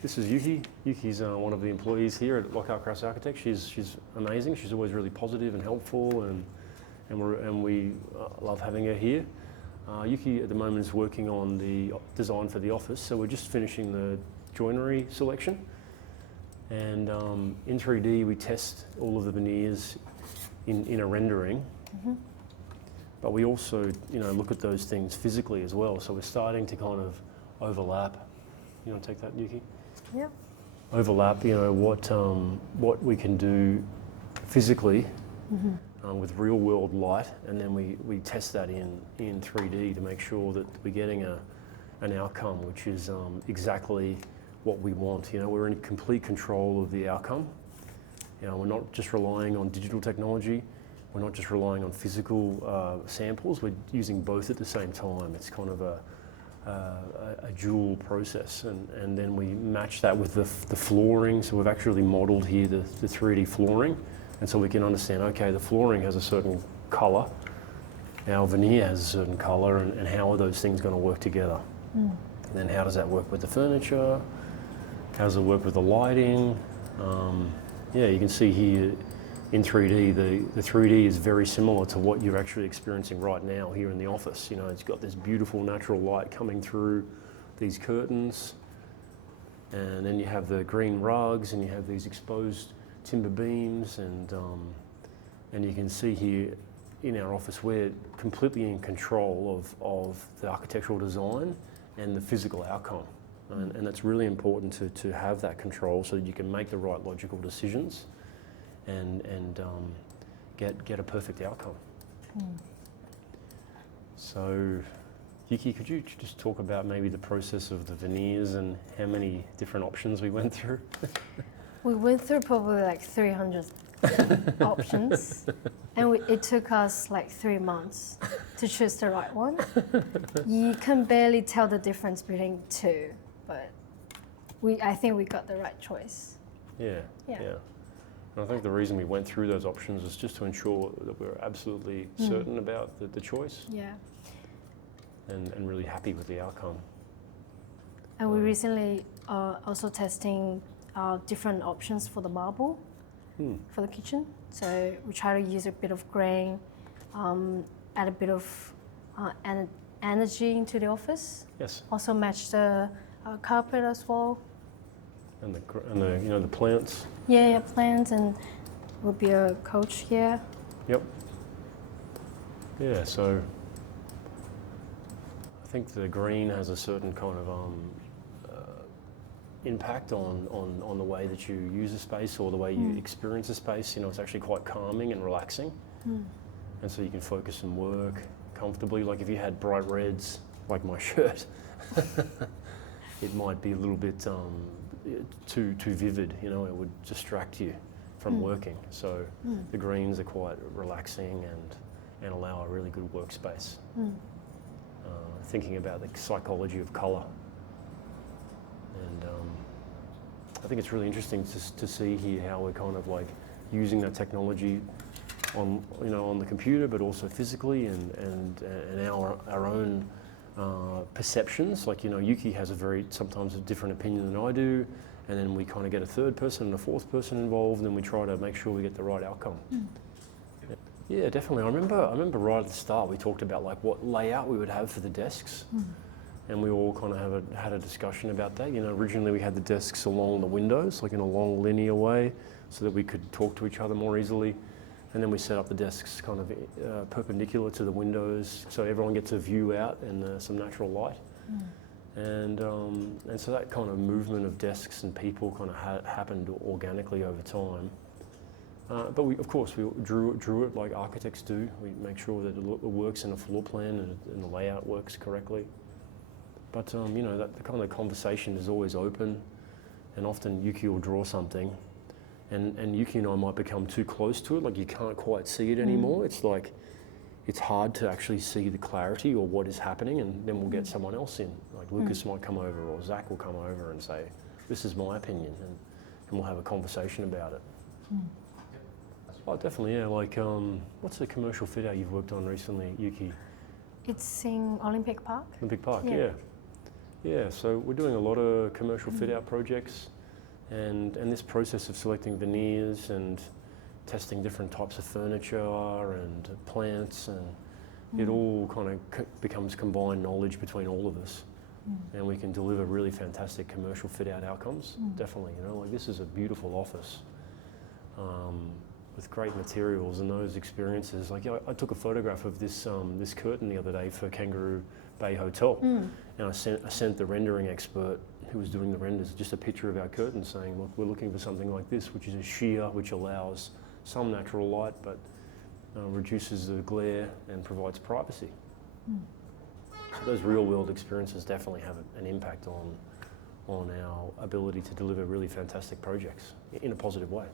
This is Yuki. Yuki's one of the employees here at Lockhart-Krause Architects. She's amazing. She's always really positive and helpful, and we love having her here. Yuki at the moment is working on the design for the office, so we're just finishing the joinery selection. And in 3D, we test all of the veneers in a rendering. Mm-hmm. But we also, look at those things physically as well. So we're starting to kind of overlap. You want to take that, Yuki? Yeah. Overlap, what we can do physically with real world light, and then we test that in 3D to make sure that we're getting an outcome which is exactly what we want. We're in complete control of the outcome. We're not just relying on digital technology. We're not just relying on physical samples. We're using both at the same time. It's kind of a dual process, and then we match that with the flooring. So we've actually modeled here the 3D flooring, and so we can understand, okay, the flooring has a certain color, our veneer has a certain color, and how are those things going to work together? And then how does that work with the furniture? How does it work with the lighting? You can see here in 3D, the 3D is very similar to what you're actually experiencing right now here in the office. It's got this beautiful natural light coming through these curtains, and then you have the green rugs, and you have these exposed timber beams, and you can see here in our office we're completely in control of the architectural design and the physical outcome, and that's really important to have that control so that you can make the right logical decisions and get a perfect outcome. So, Yuki, could you just talk about maybe the process of the veneers and how many different options we went through? We went through probably like 300 options, and it took us like 3 months to choose the right one. You can barely tell the difference between two, but I think we got the right choice. Yeah. And I think the reason we went through those options is just to ensure that we're absolutely certain about the choice. Yeah. And really happy with the outcome. And we recently are also testing different options for the marble for the kitchen. So we try to use a bit of grain, add a bit of energy into the office. Yes. Also match the carpet as well. And the plants. Yeah, plants, and will be a coach here. Yep. Yeah, so I think the green has a certain kind of impact on the way that you use a space or the way you experience a space. It's actually quite calming and relaxing, and so you can focus and work comfortably. Like if you had bright reds, like my shirt, it might be a little bit too vivid. It would distract you from working. So the greens are quite relaxing and allow a really good workspace. Thinking about the psychology of colour, and I think it's really interesting to see here how we're kind of like using that technology on the computer, but also physically and our own perceptions. Like Yuki has sometimes a different opinion than I do, and then we kind of get a third person and a fourth person involved, and we try to make sure we get the right outcome. Yeah, definitely. I remember right at the start we talked about like what layout we would have for the desks, and we all kind of had a discussion about that. Originally we had the desks along the windows, like in a long linear way, so that we could talk to each other more easily. And then we set up the desks kind of perpendicular to the windows, so everyone gets a view out and some natural light. And so that kind of movement of desks and people kind of happened organically over time. But we drew it like architects do. We make sure that it works in a floor plan and the layout works correctly. But that the kind of conversation is always open, and often Yuki will draw something, and Yuki and I might become too close to it, like you can't quite see it anymore. It's like it's hard to actually see the clarity or what is happening, and then we'll get someone else in. Like Lucas might come over, or Zach will come over and say, "This is my opinion," and we'll have a conversation about it. Oh, definitely, yeah. Like, what's the commercial fit out you've worked on recently, Yuki? It's in Olympic Park. Olympic Park, yeah. Yeah, so we're doing a lot of commercial fit-out projects, and this process of selecting veneers and testing different types of furniture and plants, and it all kind of becomes combined knowledge between all of us, and we can deliver really fantastic commercial fit-out outcomes. Definitely, you know, like this is a beautiful office with great materials, and those experiences. Like I took a photograph of this this curtain the other day for Kangaroo Bay Hotel, and I sent the rendering expert who was doing the renders just a picture of our curtain, saying, look, we're looking for something like this, which is a sheer, which allows some natural light, but reduces the glare and provides privacy. So those real world experiences definitely have an impact on our ability to deliver really fantastic projects in a positive way.